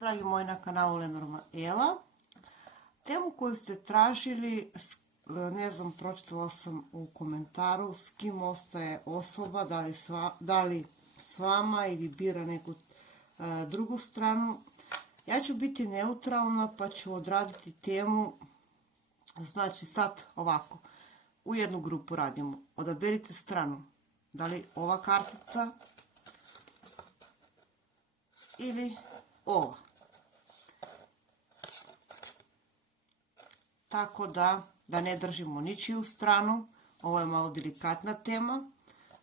Dragi moji na kanalu Lenormand Ela. Temu koju ste tražili, ne znam, pročitala sam u komentaru s kim ostaje osoba, da li s vama ili bira neku drugu stranu. Ja ću biti neutralna pa ću odraditi temu, znači sad ovako, u jednu grupu radimo. Odaberite stranu, da li ova kartica ili ova. Tako da ne držimo ničiju stranu. Ovo je malo delikatna tema.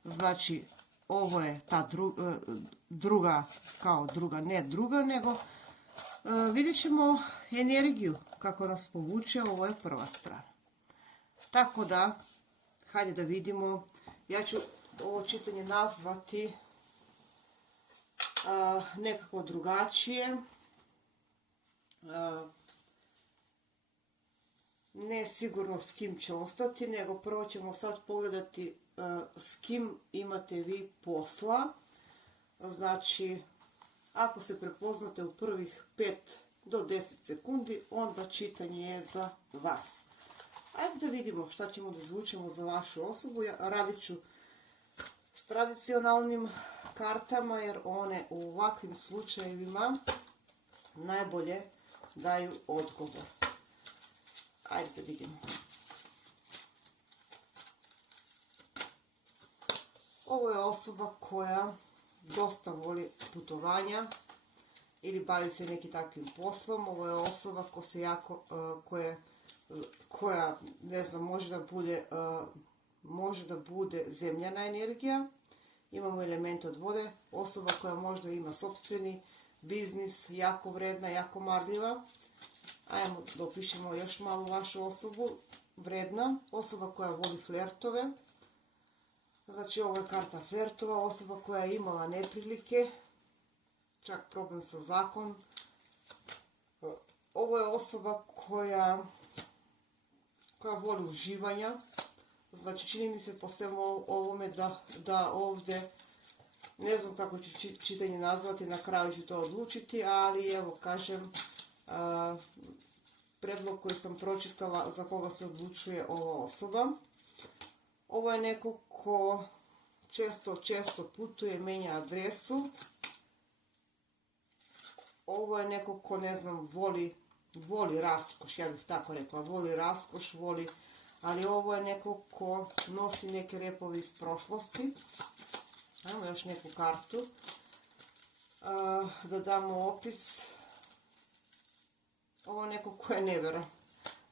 Znači, ovo je ta druga, kao druga, ne druga, nego vidjet ćemo energiju kako nas povuče. Ovo je prva strana. Tako da, hajde da vidimo. Ja ću ovo čitanje nazvati nekako drugačije. Ne sigurno s kim će ostati, nego prvo ćemo sad pogledati s kim imate vi posla. Znači, ako se prepoznate u prvih 5 do 10 sekundi, onda čitanje je za vas. Ajde da vidimo šta ćemo da izvučemo za vašu osobu. Ja radit ću s tradicionalnim kartama, jer one u ovakvim slučajevima najbolje daju odgovor. Ajde da vidimo. Ovo je osoba koja dosta voli putovanja ili bavi se nekim takvim poslom. Ovo je osoba koja ne znam, može da bude zemljana energija. Imamo element od vode. Osoba koja možda ima sopstveni biznis, jako vredna, jako marljiva. Ajmo da opišemo još malo vašu osobu. Vredna, osoba koja voli flertove. Znači, ovo je karta flertova, osoba koja je imala neprilike, čak problem sa zakonom. Ovo je osoba koja voli uživanja. Znači, čini mi se po svemu ovome da ovdje, ne znam kako ću čitanje nazvati, na kraju ću to odlučiti, ali evo kažem, predlog koji sam pročitala za koga se odlučuje ova osoba. Ovo je neko ko često putuje, menja adresu. Ovo je neko ko, ne znam, voli raskoš, ja bih tako rekla, voli raskoš, ali ovo je neko ko nosi neke repove iz prošlosti. Ajmo još neku kartu da damo opis. Ovo je neko ko je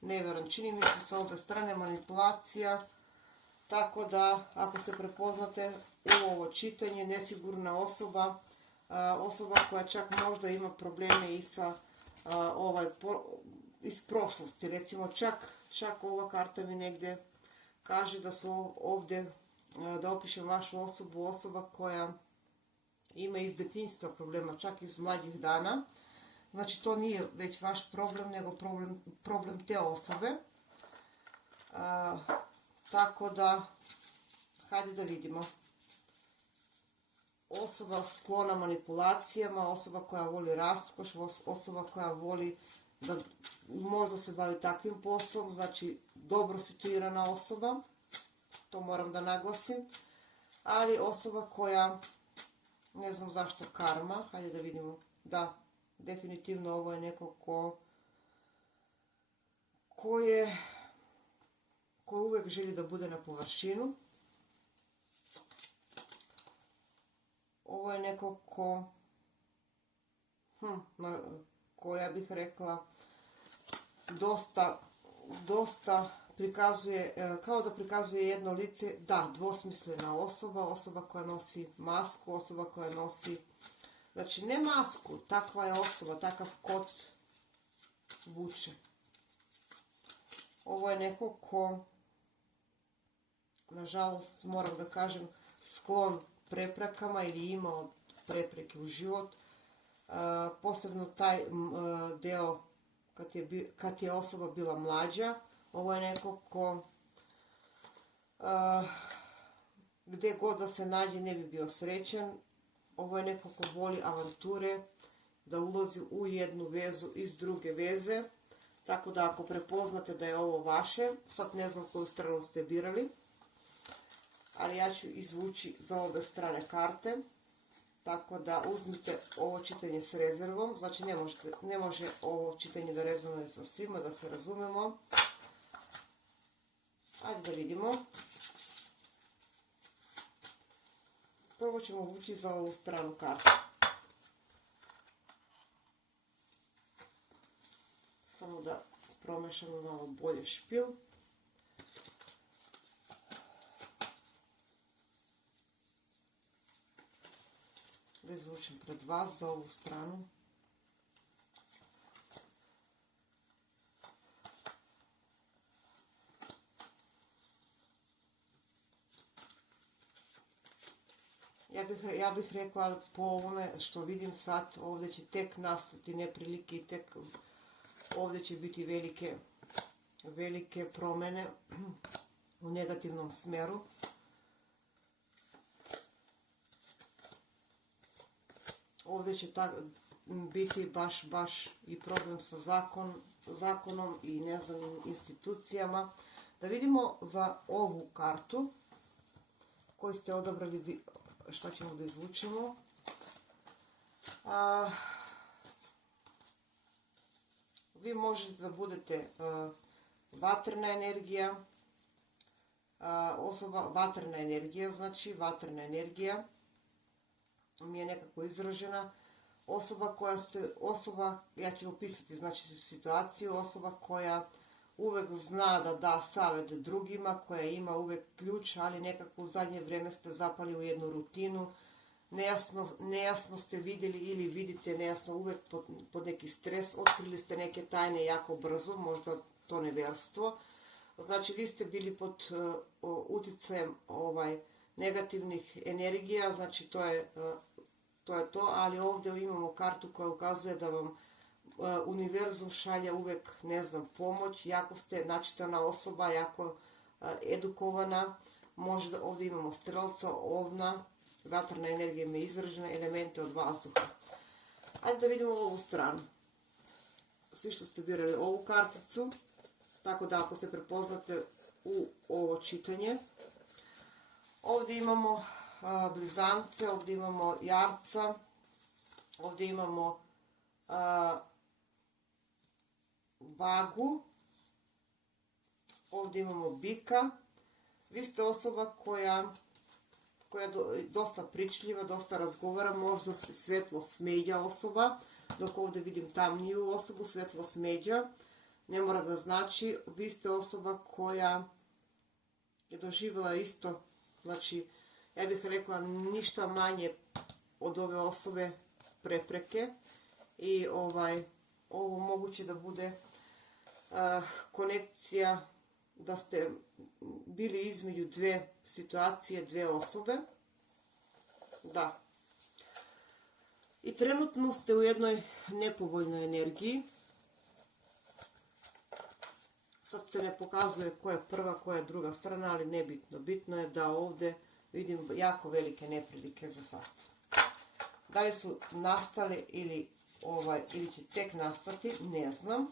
neveran. Čini mi se sa obe strane manipulacija. Tako da, ako se prepoznate u ovo čitanje, nesigurna osoba, osoba koja čak možda ima probleme i sa iz prošlosti. Recimo, čak ova karta mi negdje kaže da su ovdje, da opišem vašu osobu, osoba koja ima iz detinjstva problema, čak iz mlađih dana. Znači, to nije već vaš problem, nego problem te osobe. Tako da, hajde da vidimo. Osoba sklona manipulacijama, osoba koja voli raskoš, osoba koja voli da možda se bavi takvim poslom, znači dobro situirana osoba, to moram da naglasim, ali osoba koja, ne znam zašto karma, hajde da vidimo, da, definitivno ovo je neko ko uvijek želi da bude na površinu. Ovo je neko ko ja bih rekla dosta prikazuje, kao da prikazuje jedno lice, da, dvosmislena osoba koja nosi masku, osoba koja nosi, znači ne masku, takva je osoba, takav kot vuče. Ovo je neko ko, nažalost, moram da kažem, sklon preprekama ili imao prepreke u život. Posebno taj deo kad je osoba bila mlađa. Ovo je neko ko gdje god da se nađe ne bi bio srećan. Ovo je neko ko voli avanture da ulazi u jednu vezu iz druge veze. Tako da ako prepoznate da je ovo vaše, sad ne znam koju stranu ste birali, ali ja ću izvući za obje strane karte. Tako da uzmite ovo čitanje s rezervom, znači ne može ovo čitanje da rezonuje sa svima, da se razumemo. Ajde da vidimo. Prvo ćemo vući za ovu stranu kartu. Samo da promešamo malo bolje špil. Da izvučem pred vas za ovu stranu. Ja bih rekla po ovome što vidim sad, ovdje će tek nastati neprilike i tek ovdje će biti velike promjene u negativnom smjeru. Ovdje će biti baš i problem sa zakonom i ne znam, institucijama. Da vidimo za ovu kartu koju ste odabrali, šta ćemo da izvučemo. Vi možete da budete vatrena energija, osoba vatrena energija, znači vatrena energija mi je nekako izražena. Ja ću opisati znači situaciju, osoba koja uvek zna da da savjet drugima, koja ima uvek ključ, ali nekako u zadnje vrijeme ste zapali u jednu rutinu, nejasno ste vidjeli ili vidite nejasno uvek pod neki stres, otkrili ste neke tajne jako brzo, možda to nevjerstvo. Znači vi ste bili pod utjecajem negativnih energija, znači to je to, ali ovdje imamo kartu koja ukazuje da vam univerzum šalje uvek, ne znam, pomoć, jako ste načitana osoba, jako edukovana, možda ovdje imamo strelca, ovna, vatrna energija mi je izražena, elemente od vazduha. Ajde da vidimo ovu stranu. Svi što ste birali ovu karticu, tako da ako se prepoznate u ovo čitanje, ovdje imamo blizance, ovdje imamo jarca, ovdje imamo vagu, ovdje imamo bika. Vi ste osoba koja je dosta pričljiva, dosta razgovara, možda ste svetlo smeđa osoba, dok ovdje vidim tamniju osobu, svetlo smeđa. Ne mora da znači, vi ste osoba koja je doživjela isto, znači, ja bih rekla ništa manje od ove osobe prepreke i ovo moguće da bude konekcija da ste bili između dve situacije, dve osobe. Da. I trenutno ste u jednoj nepovoljnoj energiji. Sad se ne pokazuje koja je prva, koja je druga strana, ali nebitno. Bitno je da ovdje vidim jako velike neprilike za sad. Da li su nastale ili će tek nastati, ne znam.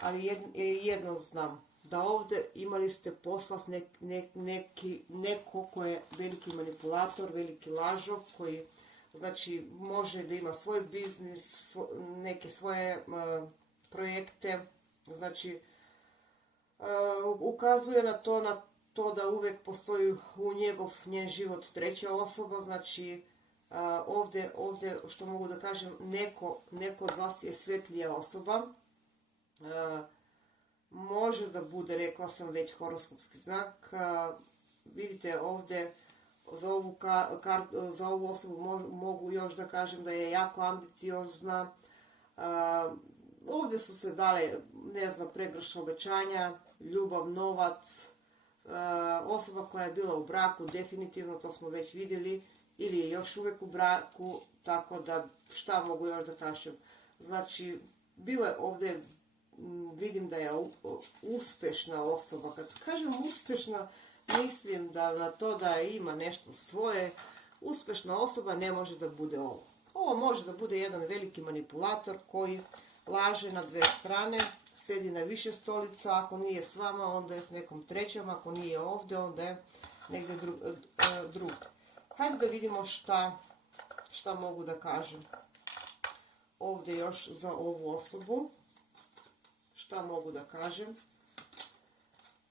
Ali jedno znam, da ovdje imali ste posla s neko ko je veliki manipulator, veliki lažov, koji znači može da ima svoj biznis, neke svoje projekte, znači ukazuje na to da uvijek postoji u njen život treća osoba, znači ovdje što mogu da kažem, neko od vas je svetlija osoba, može da bude, rekla sam već, horoskopski znak. Vidite ovdje za ovu osobu mogu još da kažem da je jako ambiciozna. Ovdje su se dale, ne znam, pregršt obećanja, ljubav, novac, osoba koja je bila u braku, definitivno, to smo već vidjeli, ili je još uvijek u braku, tako da šta mogu još da kažem. Znači, bile ovdje, vidim da je uspješna osoba. Kad kažem uspješna, mislim da na to da ima nešto svoje. Uspješna osoba ne može da bude ovo. Ovo može da bude jedan veliki manipulator koji laže na dve strane, sedi na više stolica, ako nije s vama, onda je s nekom trećom, ako nije ovdje, onda je negdje drugdje. Hajde da vidimo šta mogu da kažem. Ovdje još za ovu osobu. Šta mogu da kažem?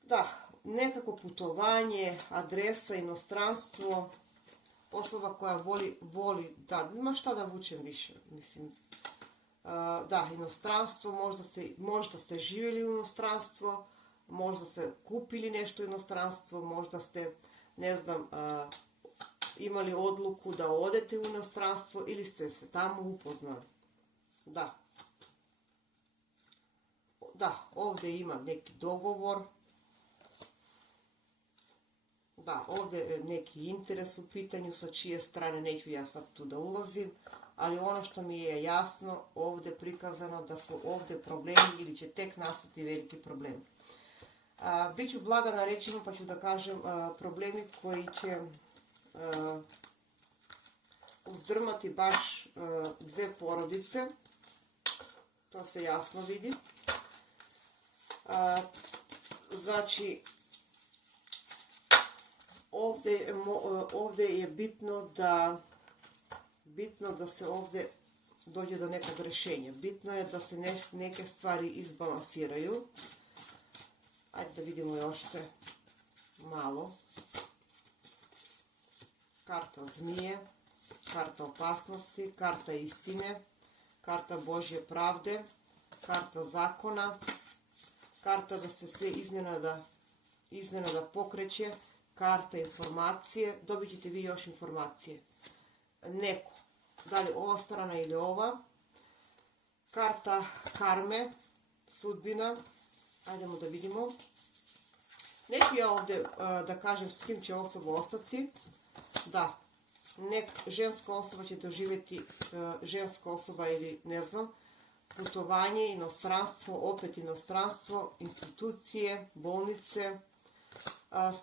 Da, nekako putovanje, adresa, inostranstvo, osoba koja voli, da, ima šta da vučem više, mislim. Da, inostranstvo, možda ste živjeli u inostranstvo, možda ste kupili nešto u inostranstvo, možda ste, ne znam, imali odluku da odete u inostranstvo ili ste se tamo upoznali. Da. Da, ovdje ima neki dogovor. Da, ovdje je neki interes u pitanju, sa čije strane neću ja sad tu da ulazim, ali ono što mi je jasno, ovdje prikazano da su ovdje problemi ili će tek nastati veliki problemi. Biću blaga na rečima pa ću da kažem problemi koji će uzdrmati baš dve porodice, to se jasno vidi. Znači, ovdje je bitno da se ovdje dođe do nekog rješenja. Bitno je da se neke stvari izbalansiraju. Ajde da vidimo još te malo. Karta zmije, karta opasnosti, karta istine, karta Božje pravde, karta zakona, karta da se sve iznenada pokreće, karta informacije, dobit ćete vi još informacije. Neko, da li ova strana ili ova, karta karme, sudbina, ajdemo da vidimo. Neću ja ovdje da kažem s kim će osoba ostati, da, ženska osoba će doživjeti, ženska osoba ili ne znam, putovanje, inostranstvo, opet inostranstvo, institucije, bolnice,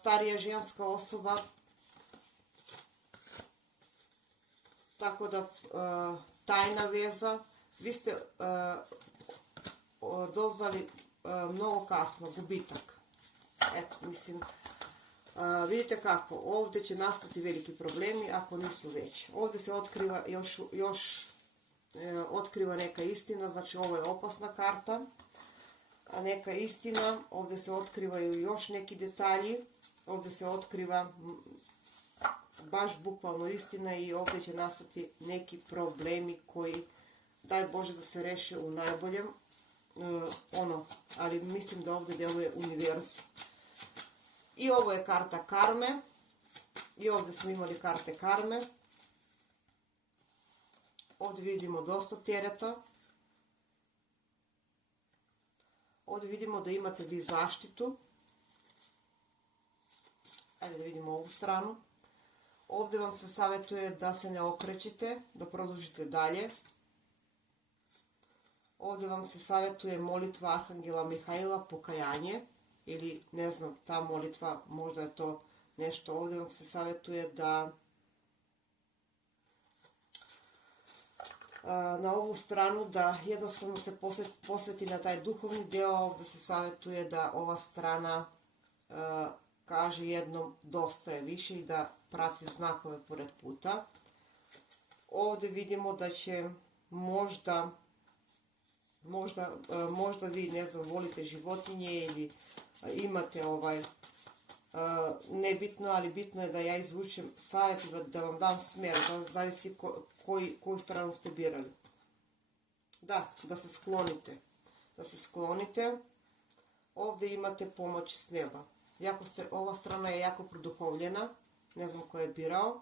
starija ženska osoba. Tako da tajna veza. Vi ste dozvali mnogo kasno gubitak. Eto, mislim, vidite kako, ovdje će nastati veliki problemi ako nisu već. Ovdje se otkriva još otkriva neka istina, znači ovo je opasna karta, a neka istina, ovdje se otkrivaju još neki detalji, ovdje se otkriva baš bukvalno istina i ovdje će nastati neki problemi koji, daj Bože da se reše u najboljem, ali mislim da ovdje djeluje univerzum. I ovo je karta karme, i ovdje smo imali karte karme. Ovdje vidimo dosta tereta. Ovdje vidimo da imate vi zaštitu. Ajde da vidimo ovu stranu. Ovdje vam se savjetuje da se ne okrećete, da produžite dalje. Ovdje vam se savjetuje molitva Arhangela Mihaila, pokajanje. Ili ne znam, ta molitva, možda je to nešto. Ovdje vam se savjetuje da na ovu stranu da jednostavno se posveti na taj duhovni deo. Ovdje se savjetuje da ova strana kaže jednom dosta je više i da prati znakove pored puta. Ovdje vidimo da će možda vi, ne znam, volite životinje ili imate nebitno, ali bitno je da ja izvučem savjet i da vam dam smjer, da zavisi koju stranu ste birali. Da se sklonite. Da se sklonite. Ovdje imate pomoć s neba. Ova strana je jako produhovljena, ne znam ko je birao.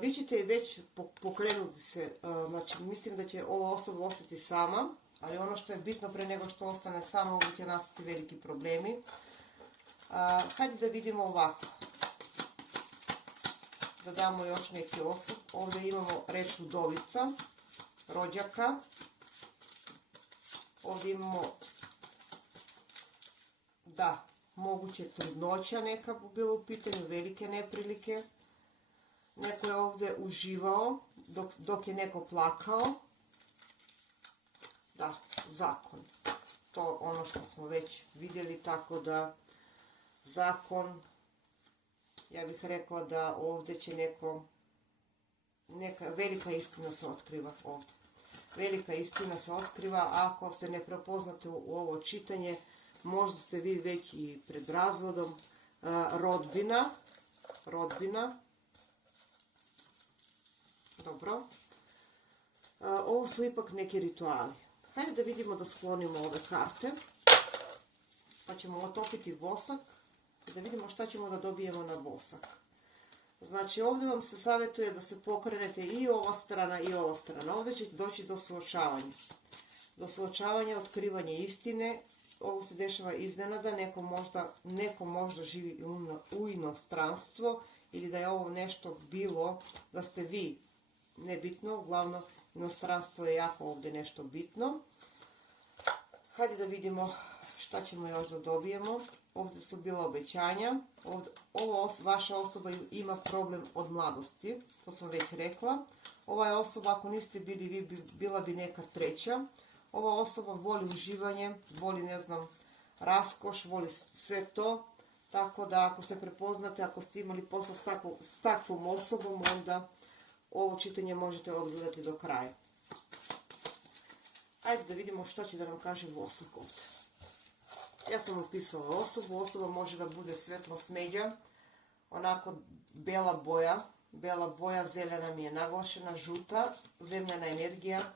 Vi ćete već pokrenuti se, znači mislim da će ova osoba ostati sama, ali ono što je bitno pre nego što ostane sama, ovdje će nastati veliki problemi. Hajde da vidimo ovako. Da damo još neki osud. Ovdje imamo reč udovica, rođaka. Ovdje imamo, moguće trudnoća neka bi bilo u pitanju, velike neprilike. Neko je ovdje uživao dok je neko plakao. Da, zakon. To ono što smo već vidjeli, tako da zakon, ja bih rekla da ovdje će neka velika istina se otkriva ovdje. Velika istina se otkriva, ako se ne prepoznate u ovo čitanje, možda ste vi već i pred razvodom. Rodbina. Dobro. Ovo su ipak neki rituali. Hajde da vidimo, da sklonimo ove karte. Pa ćemo otopiti vosak i da vidimo šta ćemo da dobijemo na vosak. Znači, ovdje vam se savjetuje da se pokrenete i ova strana i ova strana. Ovdje će doći do suočavanja. Do suočavanja, otkrivanje istine. Ovo se dešava iznenada. Neko možda živi u inostranstvo ili da je ovo nešto bilo, da ste vi, nebitno, uglavnom inostranstvo je jako ovdje nešto bitno. Hajde da vidimo šta ćemo još da dobijemo. Ovdje su bila obećanja. Vaša osoba ima problem od mladosti, to sam već rekla. Ova je osoba, ako niste bili vi, bila bi neka treća. Ova osoba voli uživanje, voli, ne znam, raskoš, voli sve to. Tako da ako se prepoznate, ako ste imali posao s takvom osobom, onda ovo čitanje možete odgledati do kraja. Ajde da vidimo šta će da nam kaže vosak ovdje. Ja sam upisala osobu. Osoba može da bude svetlo smeđa, onako bela boja, zelena mi je naglašena, žuta, zemljana energija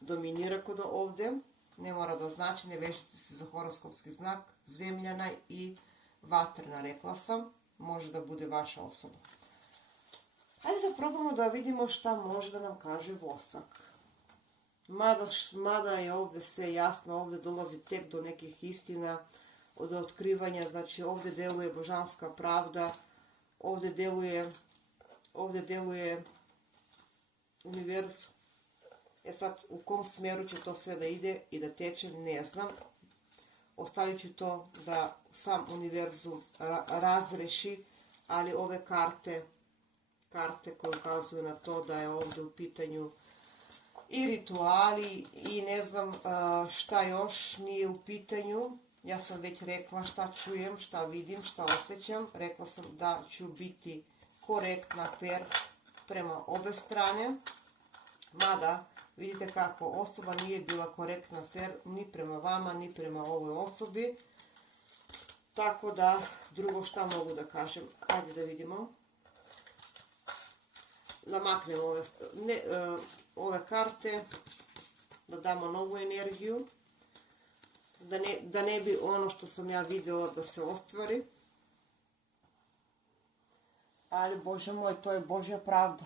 dominira kod ovdje. Ne mora da znači, ne vežite se za horoskopski znak, zemljana i vatrena, rekla sam, može da bude vaša osoba. Hajde da probamo da vidimo šta može da nam kaže vosak. Mada je ovdje sve jasno, ovdje dolazi tek do nekih istina, od otkrivanja, znači ovdje deluje božanska pravda, ovdje deluje univerzum. Sad, u kom smjeru će to sve da ide i da teče, ne znam. Ostavit ću to da sam univerzum razreši, ali ove karte koje ukazuju na to da je ovdje u pitanju i rituali i ne znam šta još nije u pitanju. Ja sam već rekla šta čujem, šta vidim, šta osjećam. Rekla sam da ću biti korektna, fer prema obe strane. Mada, vidite kako osoba nije bila korektna, fer ni prema vama, ni prema ovoj osobi. Tako da, drugo šta mogu da kažem. Ajde da vidimo. Namaknemo ove karte, da damo novu energiju, da ne bi ono što sam ja vidjela da se ostvari. Ali, Bože moj, to je Božja pravda.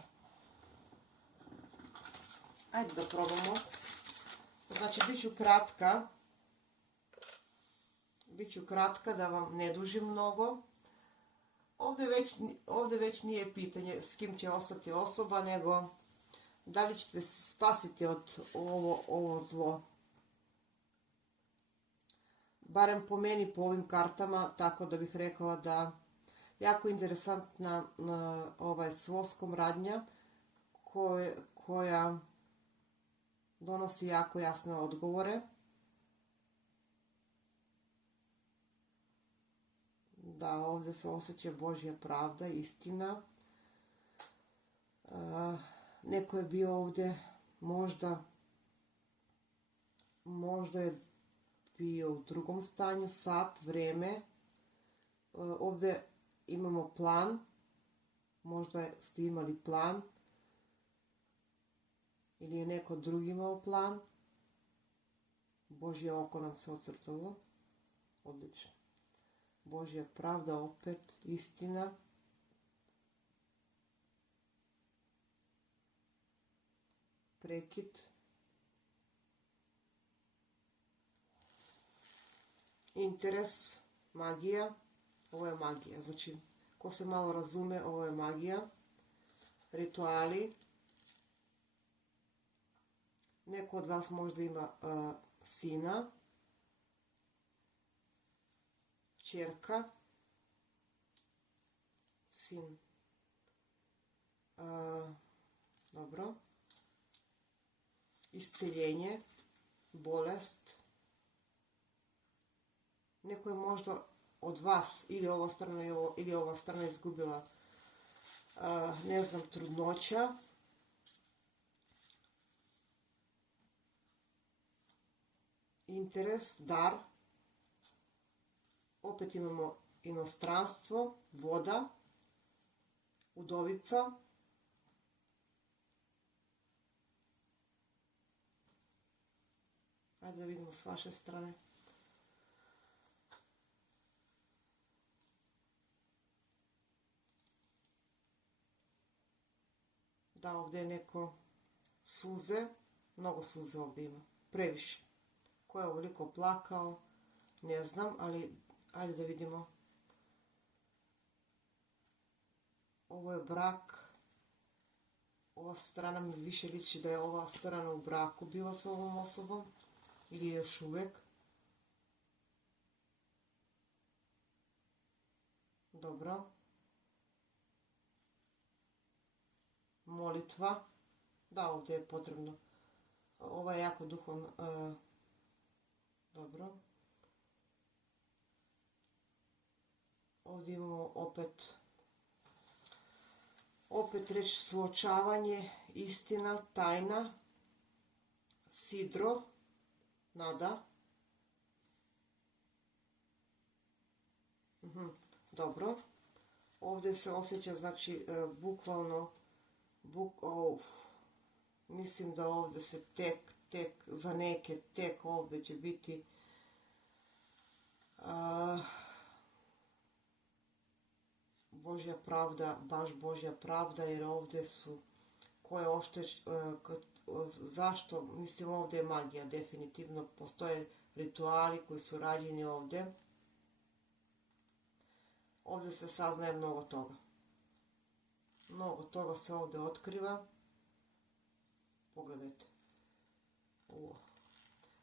Ajde da probamo. Znači, bit ću kratka da vam ne dužim mnogo. Ovdje već nije pitanje s kim će ostati osoba, nego da li ćete spasiti od ovo zlo. Barem po meni, po ovim kartama, tako da bih rekla da jako interesantna s voskom radnja koja donosi jako jasne odgovore. Da, ovdje se osjeća Božja pravda, istina. Neko je bio ovdje, možda je bio u drugom stanju, sat, vreme. Ovdje imamo plan, možda ste imali plan, ili je neko drugi imao plan. Božje oko nam se ocrtalo, odlično. Božja pravda, opet istina. Prekid. Interes, magija. Ovo je magija, znači ko se malo razume, ovo je magija. Rituali. Neko od vas možda ima sina, ćerka, sin. Dobro. Isceljenje, bolest. Neko je možda od vas ili ova strana ili ova strana izgubila, ne znam, trudnoća. Interes, dar. Opet imamo inostranstvo, voda, udovica. Ajde da vidimo s vaše strane. Da, ovdje je neko suze, mnogo suze ovdje ima, previše. Ko je ovoliko plakao, ne znam, ali ajde da vidimo. Ovo je brak. Ova strana mi više liči da je ova strana u braku bila s ovom osobom. Ili još uvijek. Dobro. Molitva. Da, ovdje je potrebno. Ovo je jako duhovno. Dobro. Ovdje imamo opet reći suočavanje, istina, tajna, sidro, nada. Dobro. Ovdje se osjeća, znači, bukvalno, mislim da ovdje se tek, za neke, tek ovdje će biti Božja pravda, baš Božja pravda, jer ovdje su, zašto, mislim ovdje je magija, definitivno, postoje rituali koji su rađeni ovdje. Ovdje se saznaje mnogo toga. Mnogo toga se ovdje otkriva. Pogledajte.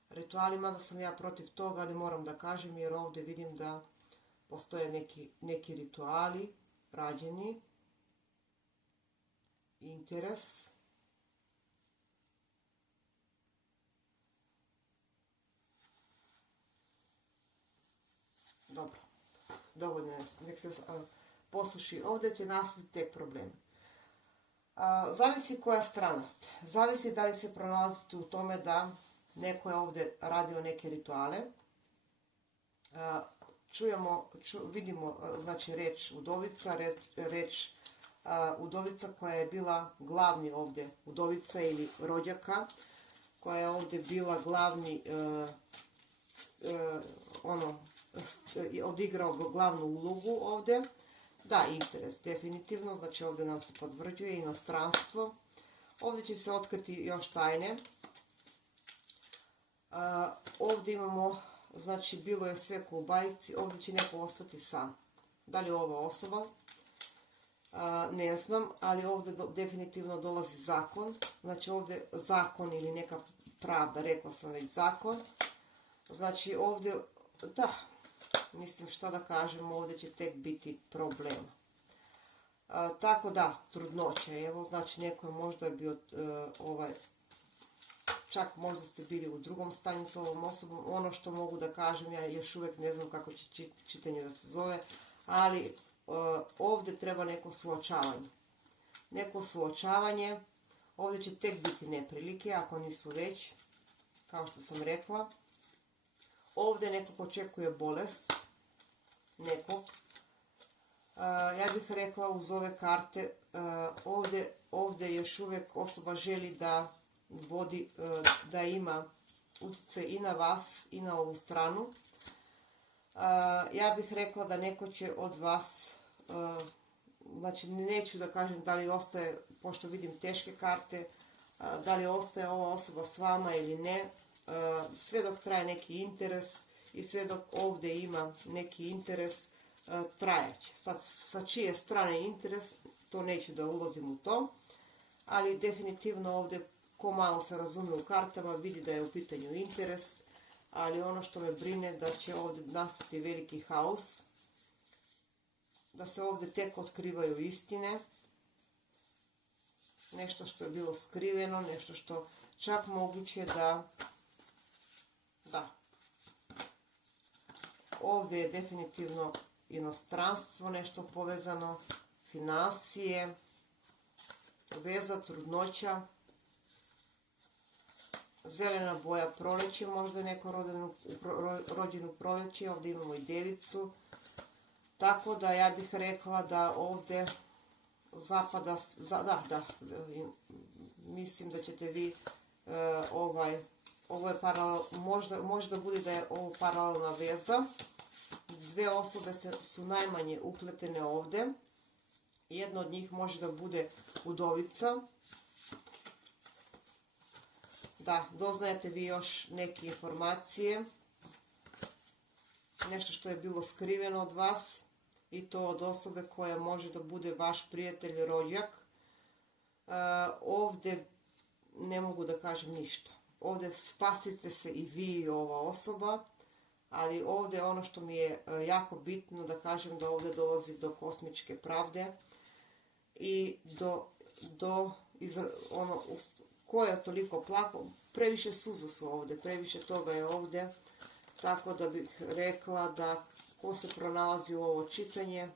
Ritualima da sam ja protiv toga, ali moram da kažem jer ovdje vidim da postoje neki rituali rađeni. Interes. Dobro. Dovoljno je. Nek se posluši. Ovdje će nastati tek problemi. Zavisi koja strana ste. Zavisi da li se pronalazite u tome da neko je ovdje radio neke rituale. Vidimo, znači, reč udovica, udovica koja je bila glavni ovdje, udovica ili rođaka, koja je ovdje bila glavni, odigrao glavnu ulogu ovdje. Da, interes, definitivno, znači ovdje nam se potvrđuje inostranstvo. Ovdje će se otkriti još tajne. Ovdje imamo, znači, bilo je sve ko u bajci, ovdje će neko ostati sam. Da li je ova osoba? Ne znam, ali ovdje definitivno dolazi zakon. Znači ovdje zakon ili neka pravda, rekla sam već zakon. Znači ovdje, da, mislim šta da kažem, ovdje će tek biti problema. Tako da, trudnoća, evo, znači neko je možda bio čak možda ste bili u drugom stanju s ovom osobom. Ono što mogu da kažem, ja još uvijek ne znam kako će čitanje da se zove, ali ovdje treba neko suočavanje. Neko suočavanje, ovdje će tek biti neprilike, ako nisu već, kao što sam rekla. Ovdje nekog očekuje bolest, nekog. Ja bih rekla uz ove karte, ovdje još uvijek osoba želi da vodi, da ima utjecaj i na vas i na ovu stranu. Ja bih rekla da neko će od vas, znači neću da kažem da li ostaje, pošto vidim teške karte, da li ostaje ova osoba s vama ili ne, sve dok traje neki interes i sve dok ovdje ima neki interes, trajeće. Sad, sa čije strane interes, to neću da ulazim u to, ali definitivno ovdje ko malo se razumije u kartama vidi da je u pitanju interes, ali ono što me brine da će ovdje nastati veliki haos, da se ovdje tek otkrivaju istine, nešto što je bilo skriveno, nešto što čak moguće da, ovdje je definitivno inostranstvo nešto povezano, financije, veza, trudnoća, zelena boja, proleće, možda je neko rođen u proleće, ovdje imamo i devicu, tako da ja bih rekla da ovdje zapada, mislim da ćete vi ovo je možda bude da je ovo paralelna veza. Dve osobe su najmanje upletene ovdje. Jedna od njih može da bude udovica. Da, doznajete vi još neke informacije. Nešto što je bilo skriveno od vas. I to od osobe koja može da bude vaš prijatelj, rođak. Ovdje ne mogu da kažem ništa. Ovdje spasite se i vi i ova osoba, ali ovdje ono što mi je jako bitno da kažem da ovdje dolazi do kosmičke pravde i ko je toliko plakao, previše suza su ovdje, previše toga je ovdje, tako da bih rekla da ko se pronalazi u ovo čitanje,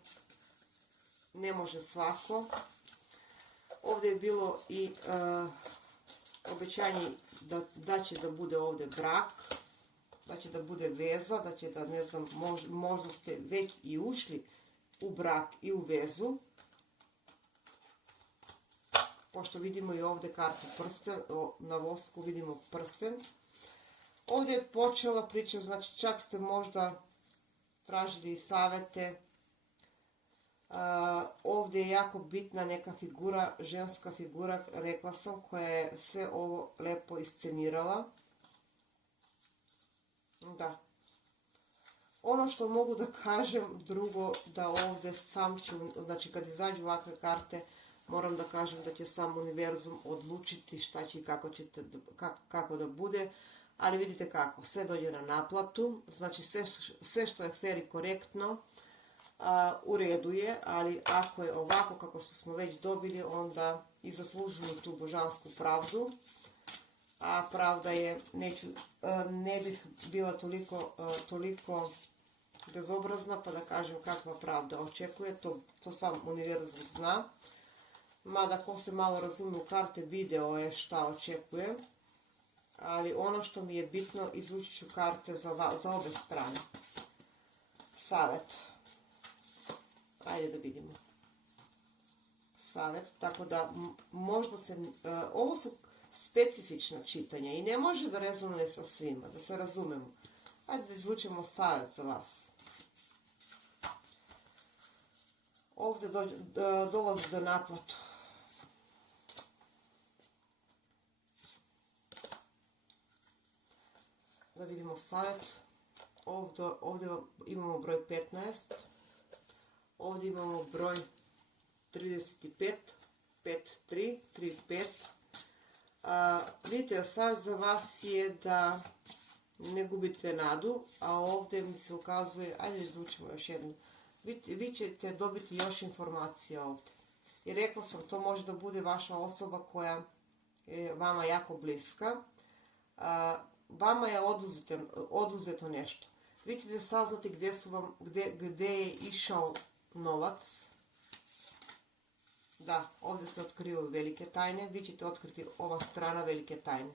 ne može svako. Ovdje je bilo i obećanje da će da bude ovdje brak, da će da bude veza, da će da, ne znam, možda ste već i ušli u brak i u vezu. Pošto vidimo i ovdje kartu prsten, na vosku vidimo prsten. Ovdje je počela priča, znači čak ste možda tražili i savjete. Ovdje je jako bitna neka figura, ženska figura, rekla sam, koja je sve ovo lepo iscenirala. Da. Ono što mogu da kažem drugo, da ovdje sam ću, znači kad izađu ovakve karte, moram da kažem da će sam univerzum odlučiti šta će i kako da bude, ali vidite kako, sve dođe na naplatu, znači sve što je fair i korektno, u redu je, ali ako je ovako kako što smo već dobili, onda i zaslužuju tu božansku pravdu, a pravda je, ne bih bila toliko bezobrazna pa da kažem kakva pravda očekuje, to sam univerzum zna, mada ko se malo razume u karte video je šta očekuje, ali ono što mi je bitno, izvući ću karte za obe strane. Savjet. Ajde da vidimo. Savjet, tako da možda se, ovo su specifična čitanja i ne može da rezonuje sa svima, da se razumemo. Ajde da izvučemo savjet za vas. Ovdje dolazi do naplatu. Da vidimo savjet. Ovdje imamo broj 15. Ovdje imamo broj 35, 5-3, 3-5. Vidite, savjet za vas je da ne gubite nadu, a ovdje mi se ukazuje, ajde izvučimo još jednu, vi ćete dobiti još informacija ovdje. I rekla sam, to može da bude vaša osoba koja je vama jako bliska. Vama je oduzeto nešto. Vi ćete saznati gdje je išao novac. Da, ovdje se otkrivaju velike tajne. Vi ćete otkriti ova strana velike tajne.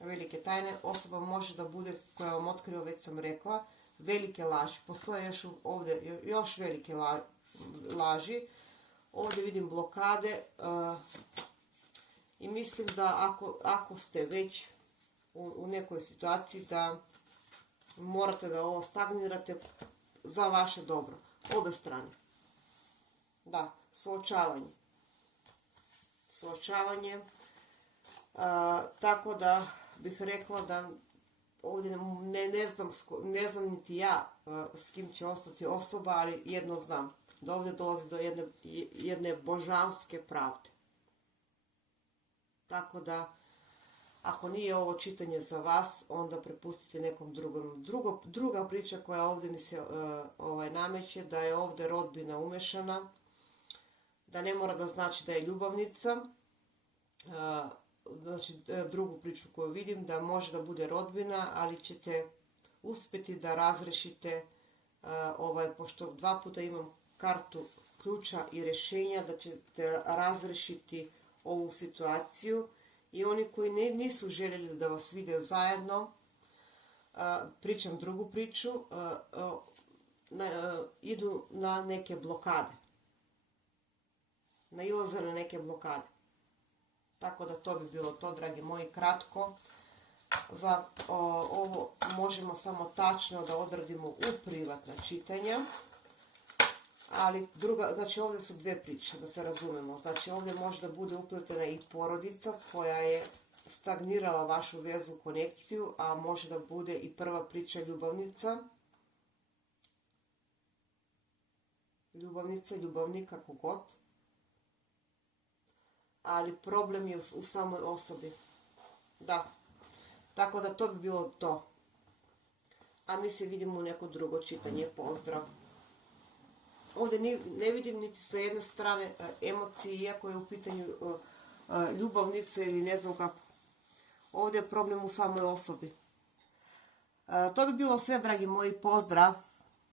Velike tajne, osoba može da bude, koja vam otkriva, već sam rekla, velike laži. Postoje ovdje još velike laži. Ovdje vidim blokade i mislim da ako ste već u nekoj situaciji, da morate da ovo stagnirate za vaše dobro. Obe strane. Da, suočavanje. Suočavanje. Tako da bih rekla da ovdje ne znam niti ja s kim će ostati osoba, ali jedno znam. Da ovdje dolazi do jedne božanske pravde. Tako da, ako nije ovo čitanje za vas, onda prepustite nekom drugom. Druga priča koja ovdje mi se nameće, da je ovdje rodbina umešana, da ne mora da znači da je ljubavnica. Znači, drugu priču koju vidim, da može da bude rodbina, ali ćete uspjeti da razrešite, pošto 2 puta imam kartu ključa i rješenja, da ćete razrešiti ovu situaciju. I oni koji nisu željeli da vas vide zajedno, pričam drugu priču, idu na neke blokade. Nailaze na neke blokade. Tako da to bi bilo to, dragi moji, kratko. Za ovo možemo samo tačno da odradimo u privatna čitanja. Ali znači ovdje su 2 priče, da se razumemo. Znači ovdje može da bude upletena i porodica koja je stagnirala vašu vezu, konekciju, a može da bude i prva priča ljubavnica. Ljubavnik, kako god. Ali problem je u samoj osobi. Da. Tako da to bi bilo to. A mi se vidimo u neko drugo čitanje. Pozdrav. Ovdje ne vidim niti sa jedne strane emocije, iako je u pitanju ljubavnice ili ne znam kako. Ovdje je problem u samoj osobi. To bi bilo sve, dragi moji. Pozdrav.